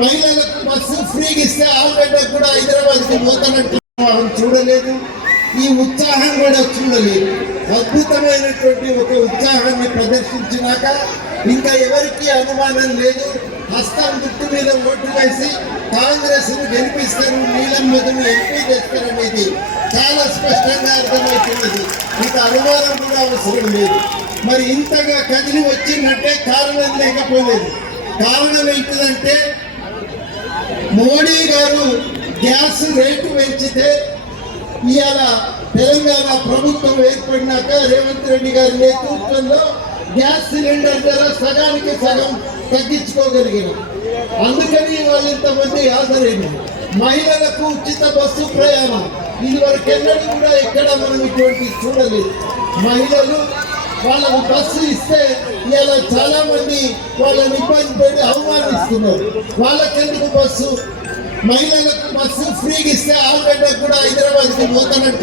మహిళలకు బస్సు ఫ్రీగా ఇస్తే ఆల్రెడీ కూడా హైదరాబాద్కి పోతానంటే చూడలేదు. ఈ ఉత్సాహం కూడా చూడలేదు. అద్భుతమైనటువంటి ఒక ఉత్సాహాన్ని ప్రదర్శించినాక ఇంకా ఎవరికి అనుమానం లేదు. హస్తం గుర్తు మీద ఓటు వేసి కాంగ్రెస్ ను గెలిపిస్తారు, నీలమ్మను ఎంపీ చేస్తారనేది చాలా స్పష్టంగా అర్థమవుతున్నది. ఇంకా అనుమానం కూడా అవసరం లేదు. మరి ఇంతగా కదిలి వచ్చిందంటే కారణం లేకపోలేదు. కారణం ఏంటిదంటే మోడీ గారు గ్యాస్ రేటు పెంచితే ఇవాళ తెలంగాణ ప్రభుత్వం ఏర్పడినాక రేవంత్ రెడ్డి గారి నేతృత్వంలో గ్యాస్ సిలిండర్ ధర సగానికి సగం తగ్గించుకోగలిగినాం. అందుకని వాళ్ళు ఇంతమంది హాజరైన మహిళలకు ఉచిత బస్సు ప్రయాణం ఇదివరకు ఎన్నడూ కూడా ఎక్కడ మనం ఇటువంటి చూడలేదు. మహిళలు వాళ్ళకు బస్సు ఇస్తే ఇలా చాలా మంది వాళ్ళని ఇబ్బంది పెట్టి అవమానిస్తున్నారు. వాళ్ళకెందుకు బస్సు? మహిళలకు బస్సు ఫ్రీగా ఇస్తే ఆల్రెడీ కూడా హైదరాబాద్కి పోతానంటే